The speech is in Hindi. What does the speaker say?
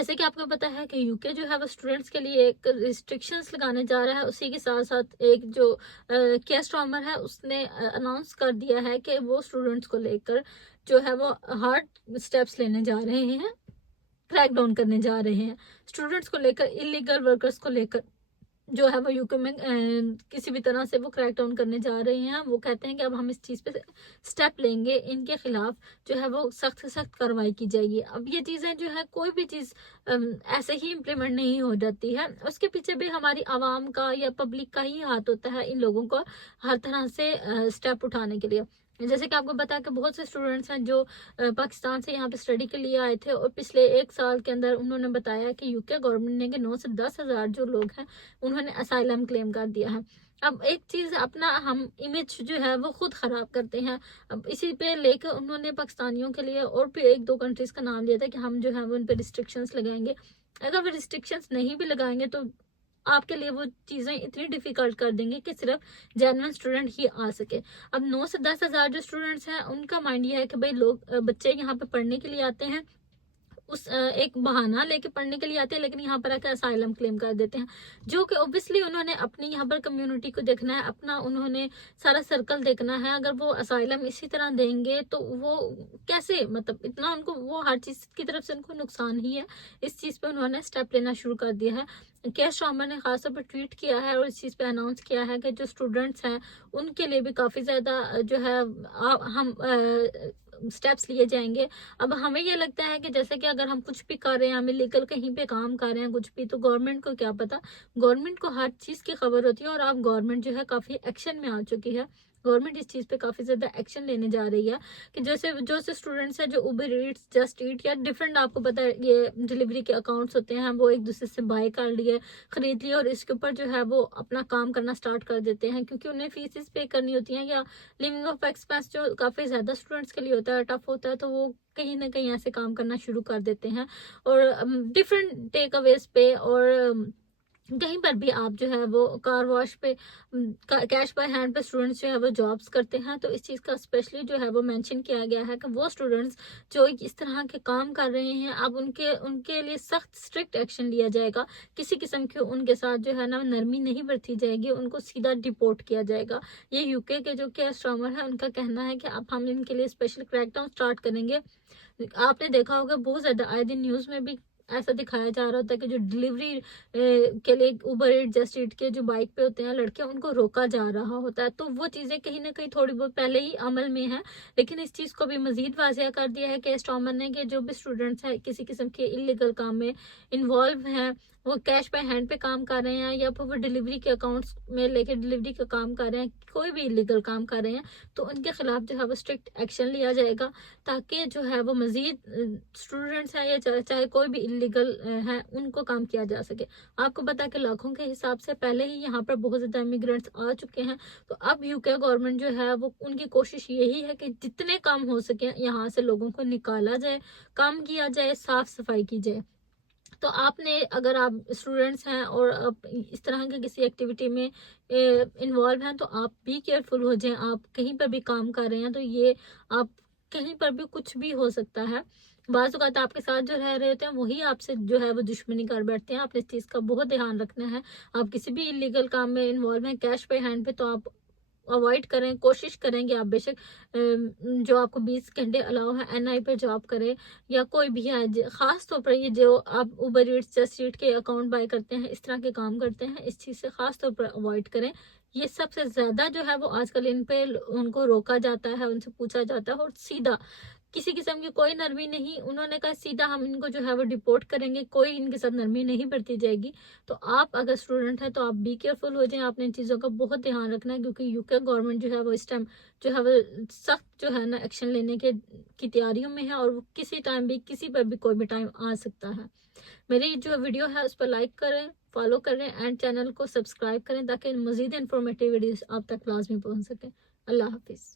जैसे कि आपको पता है कि यूके जो है वो स्टूडेंट्स के लिए एक रिस्ट्रिक्शंस लगाने जा रहा है। उसी के साथ साथ एक जो केयर स्टार्मर है उसने अनाउंस कर दिया है कि वो स्टूडेंट्स को लेकर जो है वो हार्ड स्टेप्स लेने जा रहे हैं, क्रैक डाउन करने जा रहे हैं स्टूडेंट्स को लेकर, इलीगल वर्कर्स को लेकर जो है वो यूके में किसी भी तरह से वो क्रैक डाउन करने जा रहे हैं। वो कहते हैं कि अब हम इस चीज़ पे स्टेप लेंगे, इनके खिलाफ जो है वो सख्त से सख्त कार्रवाई की जाएगी। अब ये चीज़ें जो है कोई भी चीज़ ऐसे ही इम्प्लीमेंट नहीं हो जाती है, उसके पीछे भी हमारी आवाम का या पब्लिक का ही हाथ होता है इन लोगों को हर तरह से स्टेप उठाने के लिए। जैसे कि आपको पता है कि बहुत से स्टूडेंट्स हैं जो पाकिस्तान से यहाँ पे स्टडी के लिए आए थे और पिछले 1 साल के अंदर उन्होंने बताया कि यूके गवर्नमेंट ने कि 9 से 10 हज़ार जो लोग हैं उन्होंने असाइलम क्लेम कर दिया है। अब एक चीज़ अपना हम इमेज जो है वो खुद ख़राब करते हैं। अब इसी पे लेकर उन्होंने पाकिस्तानियों के लिए और भी 1-2 कंट्रीज़ का नाम लिया था कि हम जो है वो उन पे रिस्ट्रिक्शंस लगाएँगे। अगर वो रिस्ट्रिक्शंस नहीं भी लगाएँगे तो आपके लिए वो चीज़ें इतनी डिफ़िकल्ट कर देंगे कि सिर्फ जेन्युइन स्टूडेंट ही आ सके। अब 9 से 10 हज़ार जो स्टूडेंट्स हैं उनका माइंड ये है कि भाई लोग बच्चे यहाँ पे पढ़ने के लिए आते हैं, एक बहाना लेके पढ़ने के लिए आते हैं, लेकिन यहाँ पर आकर असाइलम क्लेम कर देते हैं, जो कि ऑब्वियसली उन्होंने अपनी यहाँ पर कम्युनिटी को देखना है, अपना उन्होंने सारा सर्कल देखना है। अगर वो असाइलम इसी तरह देंगे तो वो कैसे, मतलब इतना उनको वो हर चीज़ की तरफ से उनको नुकसान ही है। इस चीज़ पे उन्होंने स्टेप लेना शुरू कर दिया है। केश शर्मा ने खासतौर पर ट्वीट किया है और इस चीज़ पे अनाउंस किया है कि जो स्टूडेंट्स हैं उनके लिए भी काफ़ी ज़्यादा जो है हम स्टेप्स लिए जाएंगे। अब हमें ये लगता है कि जैसे कि अगर हम कुछ भी कर रहे हैं, हम इलीगल कहीं पे काम कर रहे हैं कुछ भी, तो गवर्नमेंट को क्या पता, गवर्नमेंट को हर चीज़ की खबर होती है और अब गवर्नमेंट जो है काफ़ी एक्शन में आ चुकी है। गवर्नमेंट इस चीज़ पे काफ़ी ज़्यादा एक्शन लेने जा रही है कि जैसे जो से स्टूडेंट्स हैं जो उबर ईट्स, जस्ट ईट या डिफरेंट, आपको पता है ये डिलीवरी के अकाउंट्स होते हैं, वो एक दूसरे से बाय कर लिए, खरीद लिए और इसके ऊपर जो है वो अपना काम करना स्टार्ट कर देते हैं, क्योंकि उन्हें फीसेस पे करनी होती हैं या लिविंग ऑफ एक्सपेंस जो काफ़ी ज़्यादा स्टूडेंट्स के लिए होता है, टफ होता है, तो वो कहीं ना कहीं ऐसे काम करना शुरू कर देते हैं और डिफरेंट टेक अवेज पे और कहीं पर भी आप जो है वो कार वॉश पे कैश बाय हैंड पे स्टूडेंट्स जो है वो जॉब्स करते हैं। तो इस चीज़ का स्पेशली जो है वो मेंशन किया गया है कि वो स्टूडेंट्स जो इस तरह के काम कर रहे हैं अब उनके उनके लिए सख्त स्ट्रिक्ट एक्शन लिया जाएगा। किसी किस्म के उनके साथ जो है ना नरमी नहीं बरती जाएगी, उनको सीधा डिपोर्ट किया जाएगा। ये यूके के जो केयर स्टार्मर है उनका कहना है कि अब हम इनके लिए स्पेशल क्रैकडाउन स्टार्ट करेंगे। आपने देखा होगा बहुत ज्यादा आए दिन न्यूज में भी ऐसा दिखाया जा रहा होता है कि जो डिलीवरी के लिए उबर ईट, जस्ट ईट के जो बाइक पे होते हैं लड़के, उनको रोका जा रहा होता है। तो वो चीजें कहीं ना कहीं थोड़ी बहुत पहले ही अमल में है, लेकिन इस चीज को भी मजीद वाजिया कर दिया है कि स्टॉमर ने कि जो भी स्टूडेंट्स है किसी किस्म के इलीगल काम में इन्वॉल्व हैं, वो कैश बाय हैंड पे काम कर रहे हैं या फिर वो डिलीवरी के अकाउंट्स में लेके डिलीवरी का काम कर रहे हैं, कोई भी इलीगल काम कर रहे हैं, तो उनके खिलाफ जो है वो स्ट्रिक्ट एक्शन लिया जाएगा, ताकि जो है वो मजीद स्टूडेंट्स हैं या चाहे कोई भी इलीगल है उनको काम किया जा सके। आपको पता है कि लाखों के हिसाब से पहले ही यहाँ पर बहुत ज़्यादा इमिग्रेंट्स आ चुके हैं। तो अब यूके गवर्नमेंट जो है वो उनकी कोशिश यही है कि जितने काम हो सके यहाँ से लोगों को निकाला जाए, काम किया जाए, साफ सफाई की जाए। तो आपने, अगर आप स्टूडेंट्स हैं और आप इस तरह के किसी एक्टिविटी में इन्वॉल्व हैं, तो आप भी केयरफुल हो जाएं। आप कहीं पर भी काम कर रहे हैं तो ये आप कहीं पर भी कुछ भी हो सकता है। बाज़ औक़ात आपके साथ जो रह रहे होते हैं वही आपसे जो है वो दुश्मनी कर बैठते हैं। आपने इस चीज़ का बहुत ध्यान रखना है। आप किसी भी इलीगल काम में इन्वॉल्व हैं कैश पे हैंड पे, तो आप अवॉइड करें, कोशिश करेंगे आप बेशक जो आपको 20 घंटे अलाउ है एनआई पे जॉब करें या कोई भी है, खास तौर पर ये जो आप उबर ईट्स, जस्ट ईट के अकाउंट बाय करते हैं, इस तरह के काम करते हैं, इस चीज़ से खास तौर पर अवॉइड करें। ये सबसे ज्यादा जो है वो आजकल इन पे उनको रोका जाता है, उनसे पूछा जाता है और सीधा किसी किस्म की कोई नरमी नहीं, उन्होंने कहा सीधा हम इनको जो है वो डिपोर्ट करेंगे, कोई इनके साथ नरमी नहीं बरती जाएगी। तो आप अगर स्टूडेंट है तो आप बी केयरफुल हो जाएं, आपने इन चीज़ों का बहुत ध्यान रखना है, क्योंकि यूके गवर्नमेंट जो है वो इस टाइम जो है वो सख्त जो है ना एक्शन लेने के की तैयारियों में है और वो किसी टाइम भी किसी पर भी कोई भी टाइम आ सकता है। मेरी जो वीडियो है उस पर लाइक करें, फॉलो करें एंड चैनल को सब्सक्राइब करें ताकि मजीद इन्फॉर्मेटिव वीडियोस आप तक लाजमी पहुंच सके। अल्लाह हाफिज़।